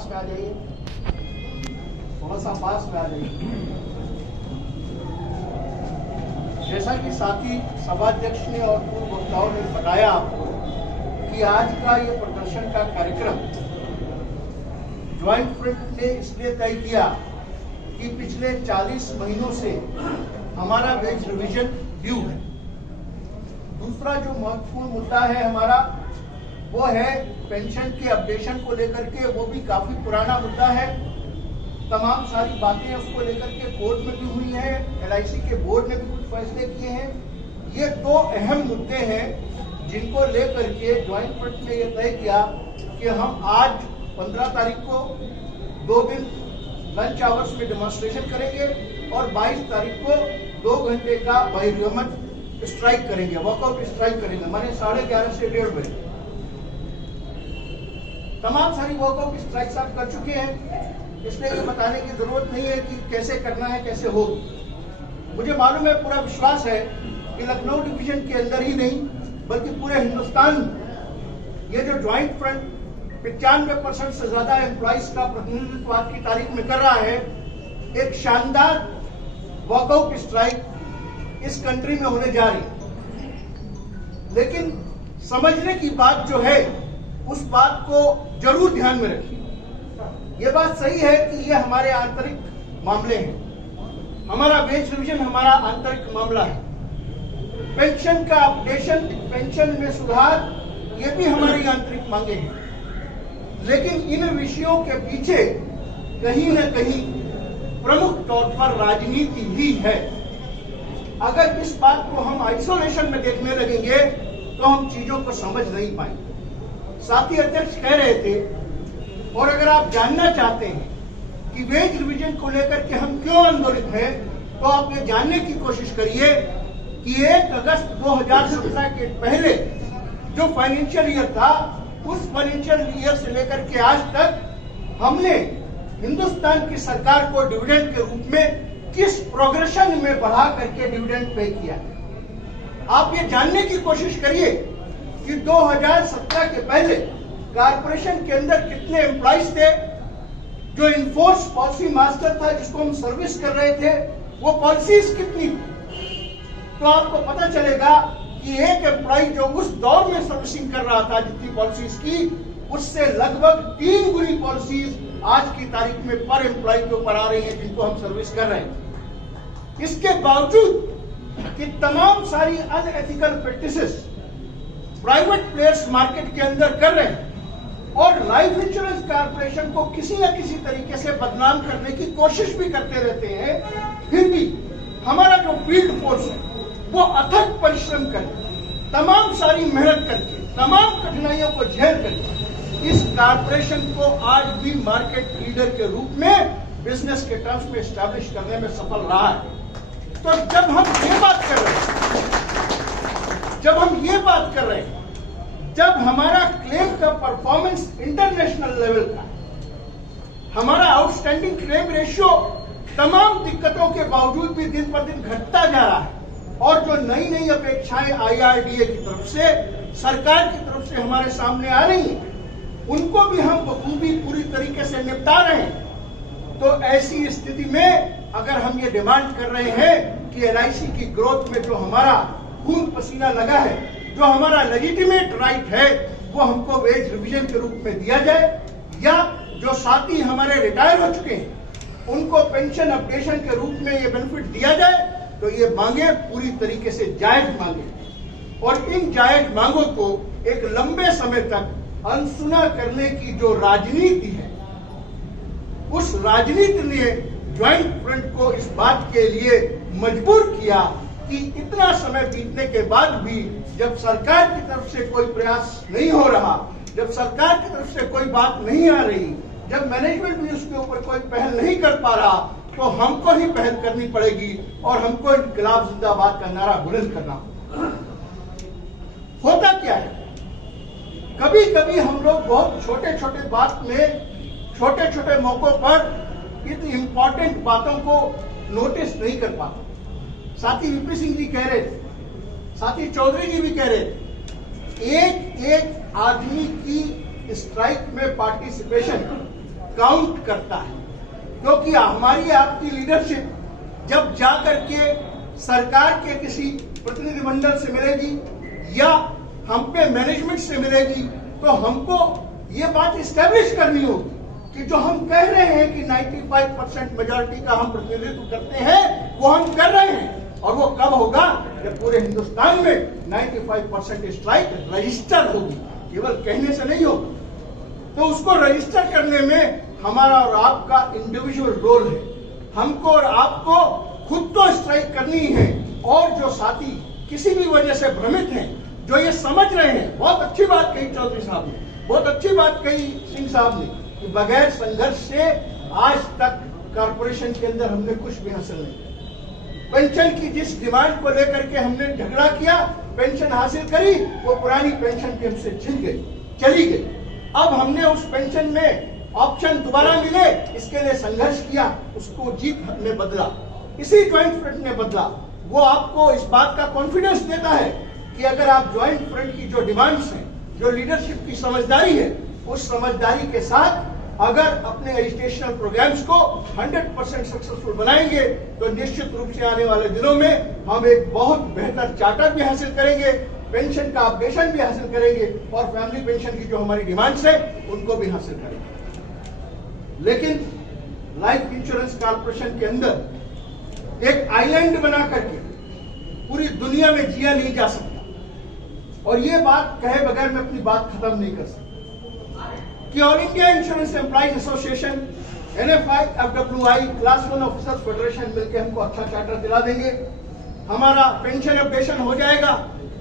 पास में आ जाइए, थोड़ा सा पास में आ जाइए। जैसा कि साथी सभाध्यक्ष ने और पूर्व वक्ताओं ने बताया आपको कि आज का ये प्रदर्शन का कार्यक्रम ज्वाइंट फ्रंट ने इसलिए तय किया कि पिछले 40 महीनों से हमारा वेज रिवीजन ड्यू है। दूसरा जो महत्वपूर्ण मुद्दा है हमारा, वो है पेंशन के अपडेशन को लेकर के। वो भी काफी पुराना मुद्दा है। तमाम सारी बातें उसको लेकर के कोर्ट में भी हुई है, LIC के बोर्ड ने भी कुछ फैसले किए हैं। ये दो अहम मुद्दे हैं जिनको लेकर के ज्वाइंट फ्रंट ने यह तय किया कि हम आज 15 तारीख को 2 दिन लंच आवर्स में डेमोन्स्ट्रेशन करेंगे और 22 तारीख को 2 घंटे का बहिर्गमन स्ट्राइक करेंगे, वॉकआउट स्ट्राइक करेंगे, माने 11:30 से 1:30 बजे। तमाम सारी वॉकआउट स्ट्राइक्स आप कर चुके हैं, इसलिए ये बताने की जरूरत नहीं है कि कैसे करना है, कैसे हो। मुझे मालूम है, पूरा विश्वास है कि लखनऊ डिवीजन के अंदर ही नहीं बल्कि पूरे हिंदुस्तान में ये जो ज्वाइंट फ्रंट 95% से ज्यादा एम्प्लॉइज का प्रतिनिधित्व आज की तारीख में कर रहा है, एक शानदार वॉकआउट स्ट्राइक इस कंट्री में होने जा रही है। लेकिन समझने की बात जो है, उस बात को जरूर ध्यान में रखिए। ये बात सही है कि ये हमारे आंतरिक मामले हैं, हमारा वेज रिवीजन हमारा आंतरिक मामला है। पेंशन का अपडेशन, पेंशन में सुधार, ये भी हमारी आंतरिक मांगे हैं। लेकिन इन विषयों के पीछे कहीं न कहीं प्रमुख तौर पर राजनीति ही है। अगर इस बात को हम आइसोलेशन में देखने लगेंगे तो हम चीजों को समझ नहीं पाएंगे। साथी अध्यक्ष कह रहे थे, और अगर आप जानना चाहते हैं कि वेज रिवीजन को लेकर के हम क्यों आंदोलित हैं, तो आप ये जानने की कोशिश करिए कि 1 अगस्त 2017 के पहले जो फाइनेंशियल ईयर था, उस फाइनेंशियल ईयर से लेकर के आज तक हमने हिंदुस्तान की सरकार को डिविडेंड के रूप में किस प्रोग्रेशन में बढ़ा करके डिविडेंड पे किया। आप ये जानने की कोशिश करिए कि 2017 के पहले कारपोरेशन के अंदर कितने एम्प्लॉइज थे। जो इनफोर्स पॉलिसी मास्टर था, जिसको हम सर्विस कर रहे थे, वो पॉलिसीज कितनी थी। तो आपको पता चलेगा कि एक एम्प्लॉय जो उस दौर में सर्विसिंग कर रहा था जितनी पॉलिसीज की, उससे लगभग 3 गुनी पॉलिसीज आज की तारीख में पर एम्प्लॉय के ऊपर आ रही हैं जिनको हम सर्विस कर रहे हैं। इसके बावजूद कि तमाम सारी unethical practices private players market के अंदर कर रहे हैं और लाइफ इंश्योरेंस कॉर्पोरेशन को किसी न किसी तरीके से बदनाम करने की कोशिश भी करते रहते हैं, फिर भी हमारा जो फील्ड फोर्स है वो अथक परिश्रम करके, तमाम सारी मेहनत करके, तमाम कठिनाइयों को झेल करके इस कॉर्पोरेशन को आज भी मार्केट लीडर के रूप में बिजनेस के टर्म्स में एस्टैब्लिश करने में सफल रहा है। तो जब हम ये बात कर रहे हैं, जब हमारा क्लेम का परफॉर्मेंस इंटरनेशनल लेवल का, हमारा आउटस्टैंडिंग क्लेम रेशियो तमाम दिक्कतों के बावजूद भी दिन पर दिन घटता जा रहा है, और जो नई नई अपेक्षाएं IRDA की तरफ से, सरकार की तरफ से हमारे सामने आ रही हैं, उनको भी हम बखूबी पूरी तरीके से निपटा रहे हैं। तो ऐसी स्थिति में अगर हम ये डिमांड कर रहे हैं कि LIC की ग्रोथ में जो हमारा खून पसीना लगा है, जो हमारा लेजिटिमेट राइट है, वो हमको वेज रिवीजन के रूप में दिया जाए, या जो साथी हमारे रिटायर हो चुके हैं उनको पेंशन अपडेशन के रूप में ये बेनिफिट दिया जाए, तो ये मांगे पूरी तरीके से जायज मांगे। और इन जायज मांगों को एक लंबे समय तक अनसुना करने की जो राजनीति है, उस राजनीति ने ज्वाइंट फ्रंट को इस बात के लिए मजबूर किया कि इतना समय बीतने के बाद भी जब सरकार की तरफ से कोई प्रयास नहीं हो रहा, जब सरकार की तरफ से कोई बात नहीं आ रही, जब मैनेजमेंट भी उसके ऊपर कोई पहल नहीं कर पा रहा, तो हमको ही पहल करनी पड़ेगी और हमको इनकलाब जिंदाबाद का नारा बुलंद करना। होता क्या है, कभी कभी हम लोग बहुत छोटे छोटे बात में, छोटे छोटे मौकों पर इतनी इंपॉर्टेंट बातों को नोटिस नहीं कर पाते। साथी वीपी सिंह जी कह रहे थे, साथी चौधरी जी भी कह रहे थे, एक एक आदमी की स्ट्राइक में पार्टिसिपेशन काउंट करता है, क्योंकि हमारी आपकी लीडरशिप जब जाकर के सरकार के किसी प्रतिनिधिमंडल से मिलेगी या हम पे मैनेजमेंट से मिलेगी, तो हमको ये बात इस्टेब्लिश करनी होगी कि जो हम कह रहे हैं कि 95% मेजॉरिटी का हम प्रतिनिधित्व करते हैं, वो हम कर रहे हैं। और वो कब होगा? जब पूरे हिंदुस्तान में 95% स्ट्राइक रजिस्टर होगी, केवल कहने से नहीं होगा। तो उसको रजिस्टर करने में हमारा और आपका इंडिविजुअल रोल है। हमको और आपको खुद तो स्ट्राइक करनी है, और जो साथी किसी भी वजह से भ्रमित हैं, जो ये समझ रहे हैं, बहुत अच्छी बात कही चौधरी साहब ने, बहुत अच्छी बात कही सिंह साहब ने, कि बगैर संघर्ष से आज तक कॉर्पोरेशन के अंदर हमने कुछ भी हासिल नहीं किया। पेंशन की जिस डिमांड को लेकर के हमने झगड़ा किया, पेंशन हासिल करी, वो पुरानी पेंशन भी हमसे छिन गई, चली गई। अब हमने उस पेंशन में ऑप्शन दोबारा मिले, इसके लिए संघर्ष किया, उसको जीत में बदला, इसी ज्वाइंट फ्रंट ने बदला। वो आपको इस बात का कॉन्फिडेंस देता है कि अगर आप ज्वाइंट फ्रंट की जो डिमांड्स हैं, जो लीडरशिप की समझदारी है, उस समझदारी के साथ अगर अपने एजुकेशनल प्रोग्राम्स को 100% सक्सेसफुल बनाएंगे, तो निश्चित रूप से आने वाले दिनों में हम एक बहुत बेहतर चार्टर भी हासिल करेंगे, पेंशन का अपडेशन भी हासिल करेंगे, और फैमिली पेंशन की जो हमारी डिमांड्स है उनको भी हासिल करेंगे। लेकिन लाइफ इंश्योरेंस कॉर्पोरेशन के अंदर एक आइलैंड बना करके पूरी दुनिया में जिया नहीं जा सकता। और ये बात कहे बगैर मैं अपनी बात खत्म नहीं कर सकता कि all India insurance employees association, NFI, FWI, class 1 officers federation मिलकर हमको अच्छा चार्टर दिला देंगे, हमारा पेंशन अपडेशन हो जाएगा,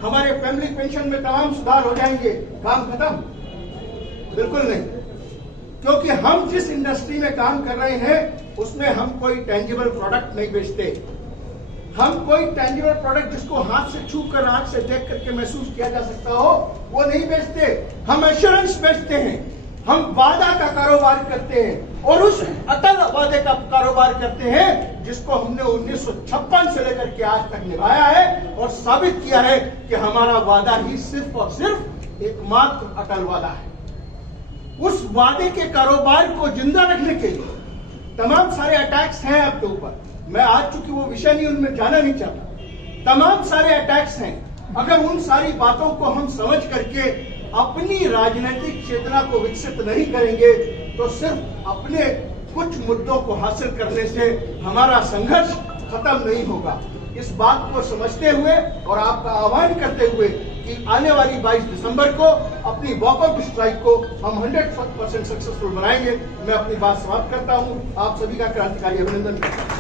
हमारे फैमिली पेंशन में तमाम सुधार हो जाएंगे, काम खत्म? बिल्कुल नहीं, क्योंकि हम जिस इंडस्ट्री में काम कर रहे हैं उसमें हम कोई टेंजिबल प्रोडक्ट नहीं बेचते। हम कोई टेंजिबल प्रोडक्ट जिसको हाथ से छू कर, आंख से देख करके महसूस किया जा सकता हो, वो नहीं बेचते। हम एश्योरेंस बेचते हैं, हम वादा का कारोबार करते हैं, और उस अटल वादे का कारोबार करते हैं जिसको हमने 1956 से लेकर के आज तक निभाया है, और साबित किया है कि हमारा वादा ही सिर्फ और सिर्फ एकमात्र अटल वादा है। उस वादे के कारोबार को जिंदा रखने के लिए तमाम सारे अटैक्स हैं आपके ऊपर, मैं आज चूंकि वो विषय नहीं, उनमें जाना नहीं चाहता, तमाम सारे अटैक्स हैं। अगर उन सारी बातों को हम समझ करके अपनी राजनीतिक चेतना को विकसित नहीं करेंगे, तो सिर्फ अपने कुछ मुद्दों को हासिल करने से हमारा संघर्ष खत्म नहीं होगा। इस बात को समझते हुए और आपका आह्वान करते हुए कि आने वाली 22 दिसंबर को अपनी वॉकआउट स्ट्राइक को हम 100% सक्सेसफुल बनाएंगे, मैं अपनी बात समाप्त करता हूं। आप सभी का क्रांतिकारी अभिनंदन करता हूं।